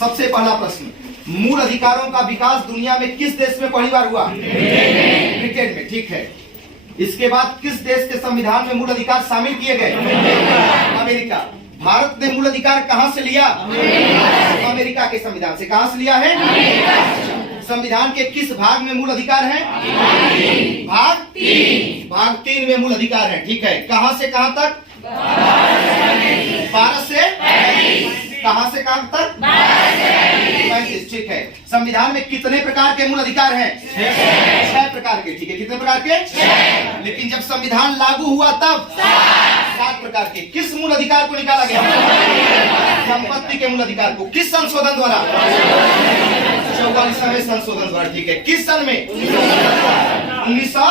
सबसे पहला प्रश्न, मूल अधिकारों का विकास दुनिया में किस देश में पहली बार हुआ? ब्रिटेन में। ठीक है। इसके बाद किस देश के संविधान में मूल अधिकार शामिल किए गए? अमेरिका। भारत ने मूल अधिकार कहां से लिया? अमेरिका के संविधान से। कहां से लिया है? संविधान के किस भाग में मूल अधिकार है? भाग 3 में मूल अधिकार है। ठीक है। कहां से कहां तक? 12 से कहां से कहां तक? 35। ठीक है। संविधान में कितने प्रकार के मूल अधिकार हैं? 6 प्रकार के। ठीक है। कितने प्रकार के? 6। लेकिन जब संविधान लागू हुआ तब 7 प्रकार के। किस मूल अधिकार को निकाला गया? संपत्ति के मूल अधिकार को। किस संशोधन द्वारा? 44वें संशोधन द्वारा। ठीक है। किस सन में? 1900।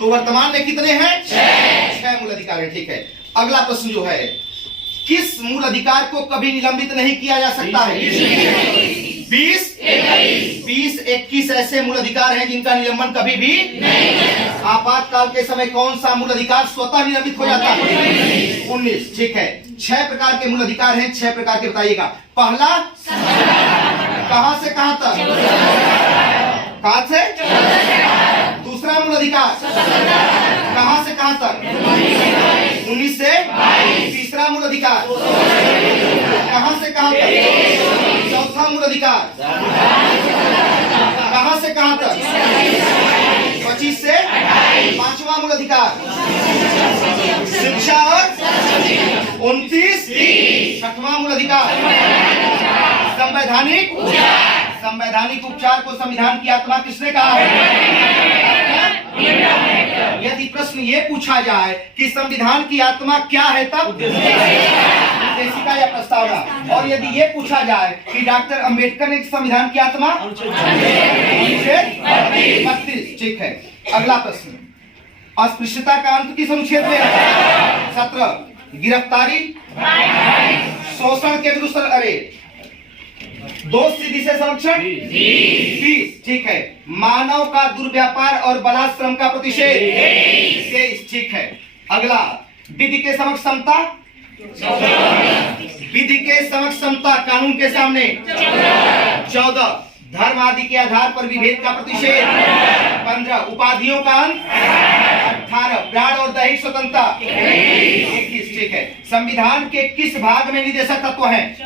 तो वर्तमान में कितने हैं? 6 मूल अधिकार है। ठीक है। अगला प्रश्न जो है, किस मूल अधिकार को कभी निलंबित नहीं किया जा सकता है? 20-21 ऐसे मूल अधिकार हैं जिनका निलंबन कभी भी नहीं। आपातकाल के समय कौन सा मूल अधिकार स्वतः निलंबित हो जाता है? 19। ठीक है। 6 प्रकार के मूल अधिकार हैं। 6 प्रकार के बताइएगा। पहला, कहां से कहां तक? कहां से? दूसरा मूल अधिकार कहां से कहां तक? 19 से 22। तीसरा मूल अधिकार कहां से कहां तक? चौथा मूल अधिकार कहां से कहां तक? 25 से 28। पांचवा मूल अधिकार शिक्षा और 29। छठवां मूल अधिकार संवैधानिक उपचार को संविधान की आत्मा किसने कहा है? यदि प्रश्न ये पूछा जाए कि संविधान की आत्मा क्या है तब उद्देशिका या प्रस्तावना, और यदि ये पूछा जाए कि डॉक्टर अंबेडकर ने संविधान की आत्मा 32। ठीक है। अगला प्रश्न, अस्पृश्यता का अंत किस अनुच्छेद में है? 17। गिरफ्तारी, शोषण के विरुद्ध दोष सिद्धि से संरक्षण 20। ठीक है। मानव का दुर्व्यापार और बलात्श्रम का प्रतिषेध 23। ठीक है। अगला, विधि के समक्ष समता, विधि के समक्ष समता कानून के सामने 14। धर्म आदि के आधार पर विभेद का प्रतिषेध 15। उपाधियों का अंत 18। प्राण और दैहिक स्वतंत्रता 21। ठीक है। संविधान के किस भाग में निदेशक तत्व हैं?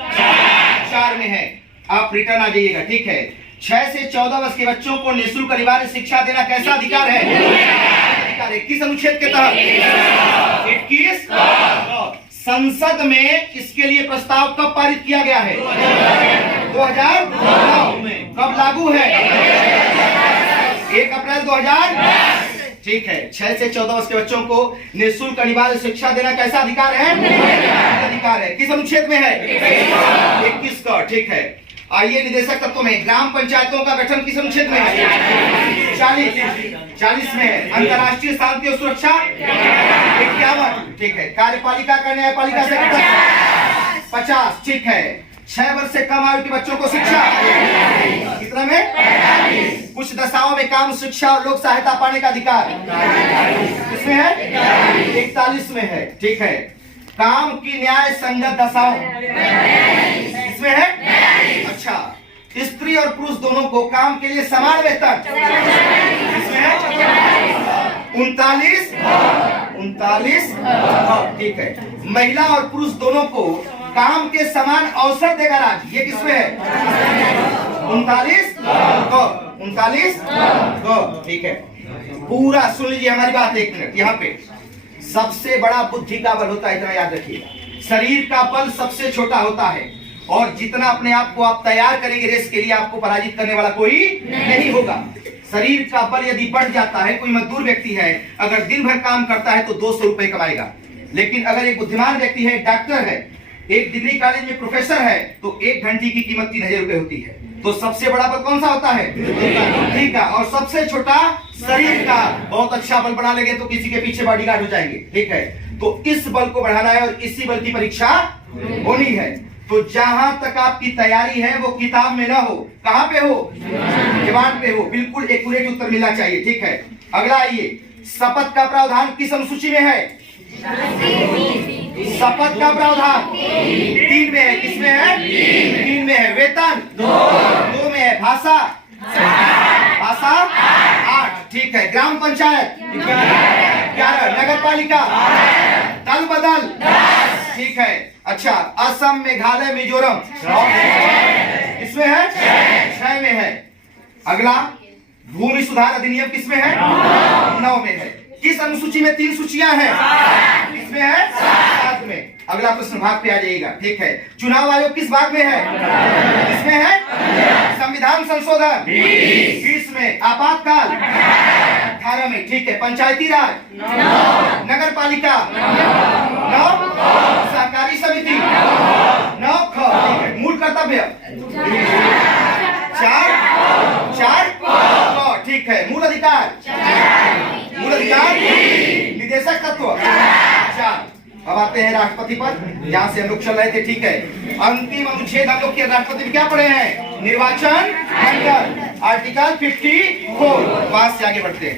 4 में है। आप रिटर्न आ जाइएगा। ठीक है। 6 से 14 वर्ष के बच्चों को निःशुल्क अनिवार्य शिक्षा देना कैसा अधिकार है? अधिकार है। किस अनुच्छेद के तहत? 21। संसद में इसके लिए प्रस्ताव कब पारित किया गया है? 2009 में। कब लागू है? 1 अप्रैल 2000। ठीक है। 6 से 14 वर्ष के बच्चों को निःशुल्क अनिवार्य शिक्षा देना कैसा अधिकार है? अधिकार है। किस अनुच्छेद में है? 21 का। ठीक है। आइए निदेशक तत्व में, ग्राम पंचायतों का गठन किस अनुच्छेद में है? 40 में है। अंतर्राष्ट्रीय शांति और सुरक्षा 51। ठीक है। कार्यपालिका का न्यायपालिका से 50। ठीक है। 6 वर्ष से कम आयु के बच्चों को शिक्षा कितना में? 45। कुछ दशाओं में काम शिक्षा और लोक सहायता पाने का अधिकार किसमें है? 41 में है। ठीक है। काम की न्याय संगत दशाओं इसमें है? अच्छा। स्त्री और पुरुष दोनों को काम के लिए समान वेतन इसमें है? 39। ठीक है। महिला और पुरुष दोनों को काम के समान अवसर देगा राज्य, ये किसमें है? 39। ठीक है। पूरा सुन लीजिए हमारी बात 1 मिनट। यहाँ पे सबसे बड़ा बुद्धि का बल होता है, इतना याद रखिएगा। शरीर का बल सबसे छोटा होता है, और जितना अपने आप को आप तैयार करेंगे रेस के लिए, आपको पराजित करने वाला कोई नहीं होगा। शरीर का बल यदि बढ़ जाता है, कोई मजदूर व्यक्ति है, अगर दिन भर काम करता है तो 200 रुपए कमाएगा। लेकिन अगर एक बुद्धिमान व्यक्ति है, डॉक्टर है, एक डिग्री कॉलेज में प्रोफेसर है, तो 1 घंटे की कीमत 3000 रुपए होती है। तो सबसे बड़ा बल कौन सा होता है? ठीक है। और सबसे छोटा शरीर का। बहुत अच्छा बल बना लेंगे तो किसी के पीछे बॉडीगार्ड हो जाएंगे। ठीक है। तो इस बल को बढ़ाना है और इसी बल की परीक्षा होनी है। तो जहां तक आपकी तैयारी है वो किताब में ना हो, कहां पे हो? जबान पे हो। बिल्कुल एक्यूरेट उत्तर मिलना चाहिए। ठीक है। अगला आइए, शपथ का प्रावधान किस अनुसूची में है? शपथ का प्रावधान 3 में है। किसमें है? 3 में है वेतन, 2 में है भाषा, 8, ठीक है। ग्राम पंचायत 11, नगर पालिका, दल बदल, ठीक है। अच्छा, असम, मेघालय, मिजोरम इसमें है 6 में है। अगला भूमि सुधार अधिनियम किसमें है? 9 में है। किस अनुसूची में 3 सूचियां हैं? किसमें है? 7 में। अगला प्रश्न भाग पे आ जाइएगा, ठीक है। चुनाव आयोग किस भाग में है? किसमें है? संविधान संशोधन 20 में। आपातकाल 18 में, ठीक है। पंचायती राज नगर पालिका 9, सहकारी समिति 9, मूल कर्तव्य 4, ठीक है। मूल अधिकार निदेशक तत्व 4। अब आते हैं राष्ट्रपति पर, जहां से हम लोग चल रहे थे, ठीक है। अंतिम अनुच्छेद हम लोग के राष्ट्रपति में क्या पढ़े हैं? निर्वाचन मंडल, आर्टिकल 54। वहां से आगे बढ़ते हैं।